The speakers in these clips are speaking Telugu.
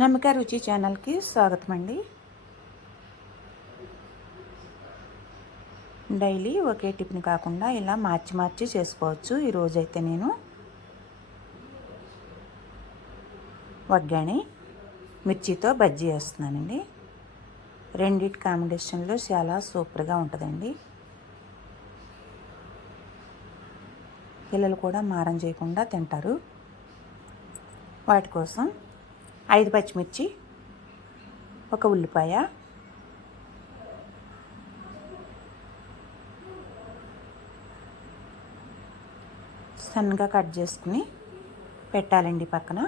నమ్మిక రుచి ఛానల్కి స్వాగతం అండి. డైలీ ఒకే టిఫిన్ కాకుండా ఇలా మార్చి మార్చి చేసుకోవచ్చు. ఈరోజైతే నేను వగ్గాని మిర్చితో బజ్జీ వేస్తున్నానండి. రెండిటి కాంబినేషన్లో చాలా సూపర్గా ఉంటుందండి. పిల్లలు కూడా మారం చేయకుండా తింటారు. వాటి కోసం 5 పచ్చిమిర్చి, ఒక ఉల్లిపాయ, సన్నగా కట్ చేసుకుని పెట్టాలండి పక్కన.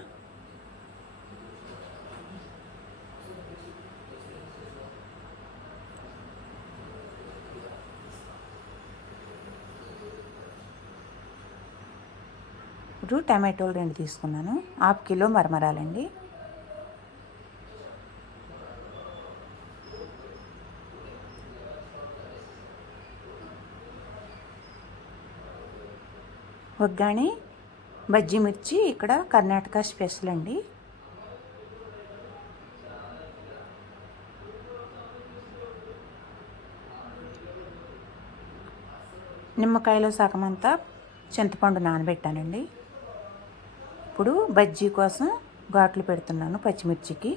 ఇప్పుడు టమాటోలు 2 తీసుకున్నాను. 1/2 కిలో మరమరాలండి. వగ్గాని బజ్జీ మిర్చి ఇక్కడ కర్ణాటక స్పెషల్ అండి. నిమ్మకాయలో సగమంతా చింతపండు నానబెట్టానండి. ఇప్పుడు బజ్జీ కోసం ఘాట్లు పెడుతున్నాను పచ్చిమిర్చికి.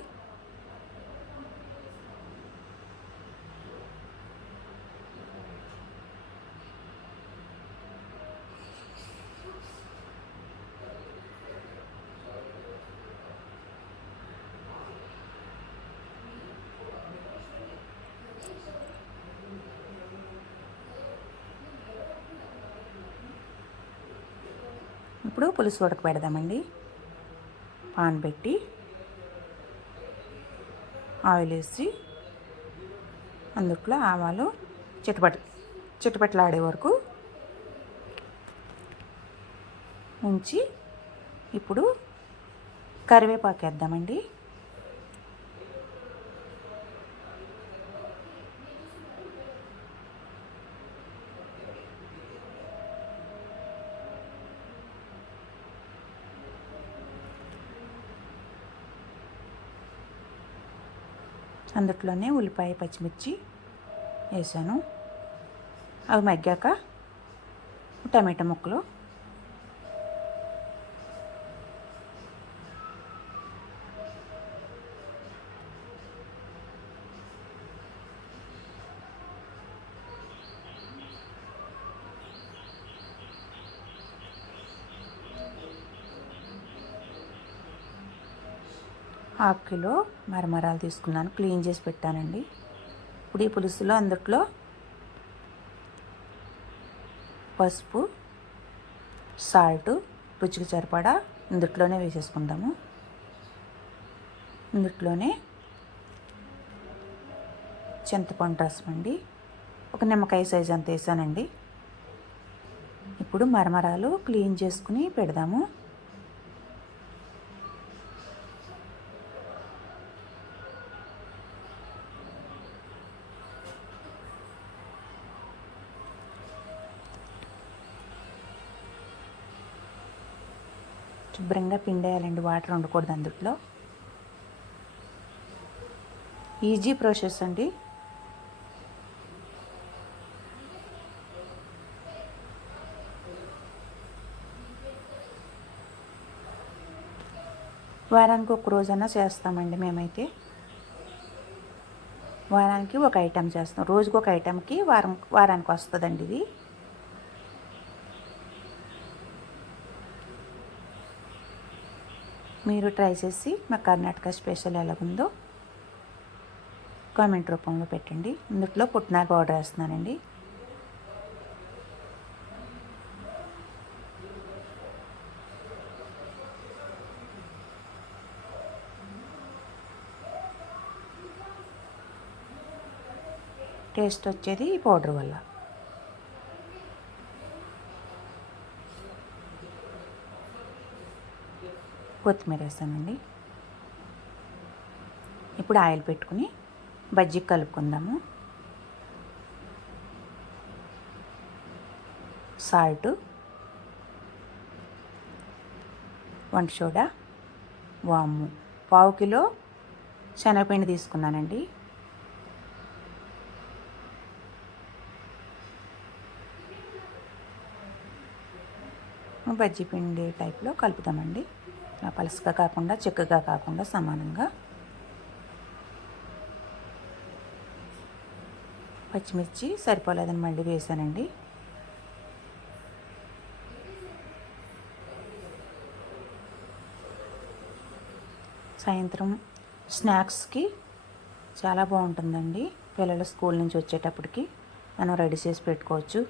ఇప్పుడు పులుసు ఉడక పెడదామండి. పాన్ పెట్టి ఆయిల్ వేసి అందుట్లో ఆవాలు చిటపట్లాడే వరకు ఉంచి ఇప్పుడు కరివేపాకు వేద్దామండి. అందుట్లోనే ఉల్లిపాయ పచ్చిమిర్చి వేసాను. అవి మగ్గాక టమాటా ముక్కలు, ½ కిలో మరమరాలు తీసుకున్నాను, క్లీన్ చేసి పెట్టానండి. ఇప్పుడు ఈ పులుసులో అందుట్లో పసుపు, సాల్ట్ రుచికి సరిపడా ఇందుట్లోనే వేసేసుకుందాము. ఇందుట్లోనే చింతపండు రసం అండి, ఒక నిమ్మకాయ సైజు అంత వేసానండి. ఇప్పుడు మరమరాలు క్లీన్ చేసుకుని పెడదాము. శుభ్రంగా పిండేయాలండి, వాటర్ ఉండకూడదు అందుట్లో. ఈజీ ప్రాసెస్ అండి. వారానికి ఒక రోజైనా చేస్తామండి మేమైతే. వారానికి ఒక ఐటెం చేస్తాం. రోజుకి ఒక ఐటెంకి వారానికి వస్తుందండి ఇది. మీరు ట్రై చేసి మా కర్ణాటక స్పెషల్ ఎలాగుందో కామెంట్ రూపంలో పెట్టండి. ఇందులో పుట్నాల పౌడర్ వేస్తున్నానండి. టేస్ట్ వచ్చేది ఈ పౌడర్ వల్ల. కొత్తిమీర వేసానండి. ఇప్పుడు ఆయిల్ పెట్టుకుని బజ్జీకి కలుపుకుందాము. సాల్ట్, వంట సోడా, వాము, 1/2 కిలో శనగపిండి తీసుకున్నానండి. బజ్జీ పిండి టైప్లో కలుపుతామండి. పలసగా కాకుండా చిక్కగా కాకుండా సమానంగా. పచ్చిమిర్చి సరిపోలేదని మళ్ళీ వేసానండి. సాయంత్రం స్నాక్స్కి చాలా బాగుంటుందండి. పిల్లలు స్కూల్ నుంచి వచ్చేటప్పటికి మనం రెడీ చేసి పెట్టుకోవచ్చు.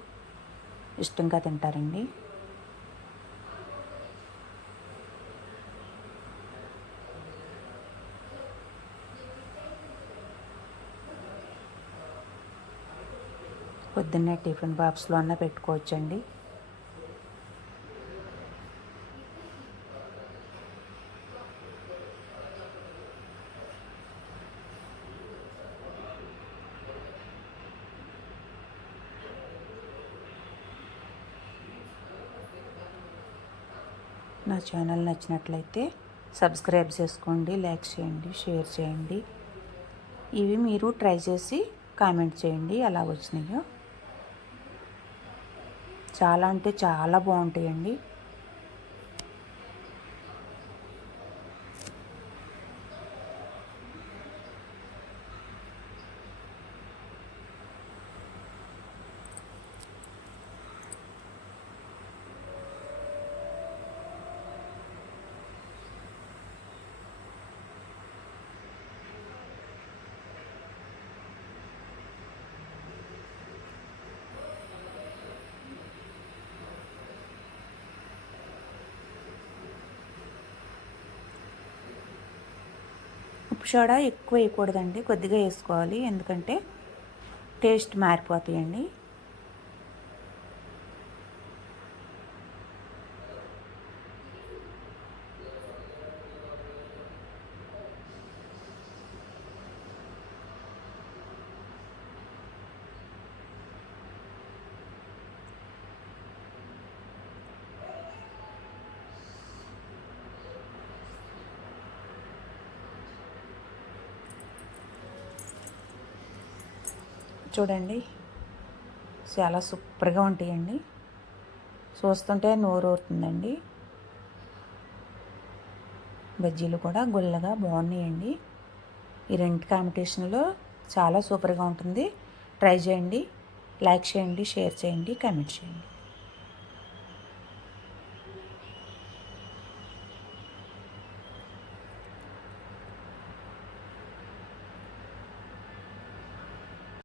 ఇష్టంగా తింటారండి. పొద్దున్నే టిఫిన్ బాక్స్లో అన్న పెట్టుకోవచ్చండి. నా ఛానల్ నచ్చినట్లయితే సబ్స్క్రైబ్ చేసుకోండి, లైక్ చేయండి, షేర్ చేయండి. ఇవి మీరు ట్రై చేసి కామెంట్ చేయండి ఎలా వచ్చినాయో. చాలా అంటే చాలా బాగుంటాయండి. ఉప్పు సోడా ఎక్కువ వేయకూడదండి, కొద్దిగా వేసుకోవాలి. ఎందుకంటే టేస్ట్ మారిపోతాయండి. చూడండి, చాలా సూపర్గా ఉంటాయండి. చూస్తుంటే నోరు ఊరుతుందండి. బజ్జీలు కూడా గుల్లగా బాగున్నాయండి. ఈ రెండు కాంబినేషన్లో చాలా సూపర్గా ఉంటుంది. ట్రై చేయండి, లైక్ చేయండి, షేర్ చేయండి, కామెంట్ చేయండి.